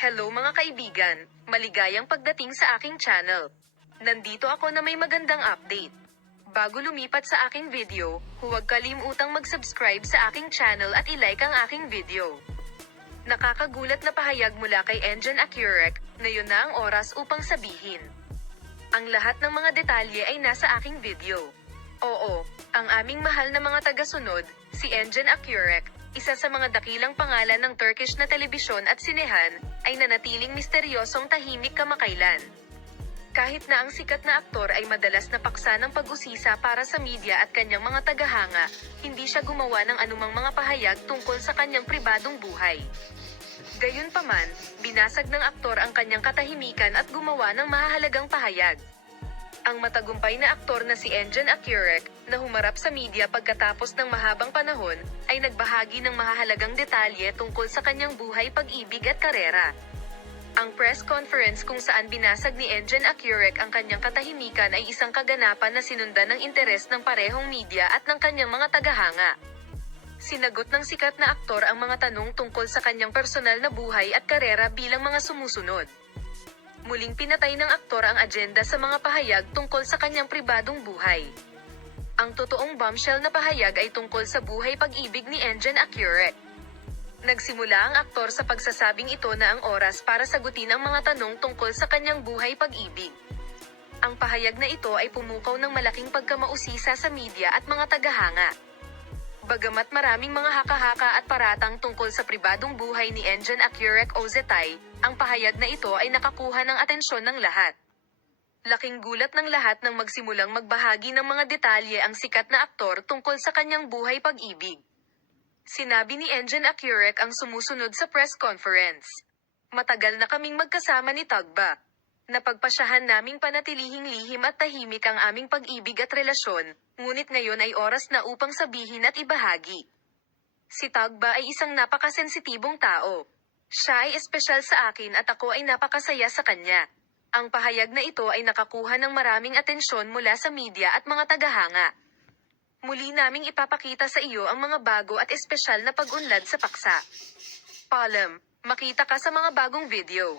Hello mga kaibigan, maligayang pagdating sa aking channel. Nandito ako na may magandang update. Bago lumipat sa aking video, huwag kalimutang mag-subscribe sa aking channel at i-like ang aking video. Nakakagulat na pahayag mula kay Engine Accurec, na yun na ang oras upang sabihin. Ang lahat ng mga detalye ay nasa aking video. Oo, ang aming mahal na mga tagasunod, si Engine Accurec, isa sa mga dakilang pangalan ng Turkish na telebisyon at sinehan, ay nanatiling misteryosong tahimik kamakailan. Kahit na ang sikat na aktor ay madalas na paksa ng pag-usisa para sa media at kanyang mga tagahanga, hindi siya gumawa ng anumang mga pahayag tungkol sa kanyang pribadong buhay. Gayunpaman, binasag ng aktor ang kanyang katahimikan at gumawa ng mahahalagang pahayag. Ang matagumpay na aktor na si Engine Accurec, na humarap sa media pagkatapos ng mahabang panahon, ay nagbahagi ng mahahalagang detalye tungkol sa kanyang buhay, pag-ibig at karera. Ang press conference kung saan binasag ni Engine Accurec ang kanyang katahimikan ay isang kaganapan na sinundan ng interes ng parehong media at ng kanyang mga tagahanga. Sinagot ng sikat na aktor ang mga tanong tungkol sa kanyang personal na buhay at karera bilang mga sumusunod. Muling pinatay ng aktor ang agenda sa mga pahayag tungkol sa kanyang pribadong buhay. Ang totoong bombshell na pahayag ay tungkol sa buhay pag-ibig ni Engine Accurec. Nagsimula ang aktor sa pagsasabing ito na ang oras para sagutin ang mga tanong tungkol sa kanyang buhay pag-ibig. Ang pahayag na ito ay pumukaw ng malaking pagkamausisa sa media at mga tagahanga. Bagamat maraming mga haka-haka at paratang tungkol sa pribadong buhay ni Engine Accurec o Zetay, ang pahayag na ito ay nakakuha ng atensyon ng lahat. Laking gulat ng lahat nang magsimulang magbahagi ng mga detalye ang sikat na aktor tungkol sa kanyang buhay pag-ibig. Sinabi ni Engine Accurec ang sumusunod sa press conference. Matagal na kaming magkasama ni Tagba. Napagpasyahan naming panatilihing lihim at tahimik ang aming pag-ibig at relasyon, ngunit ngayon ay oras na upang sabihin at ibahagi. Si Tagba ay isang napakasensitibong tao. Siya ay espesyal sa akin at ako ay napakasaya sa kanya. Ang pahayag na ito ay nakakuha ng maraming atensyon mula sa media at mga tagahanga. Muli naming ipapakita sa iyo ang mga bago at espesyal na pag-unlad sa paksa. Paalam, makita ka sa mga bagong video.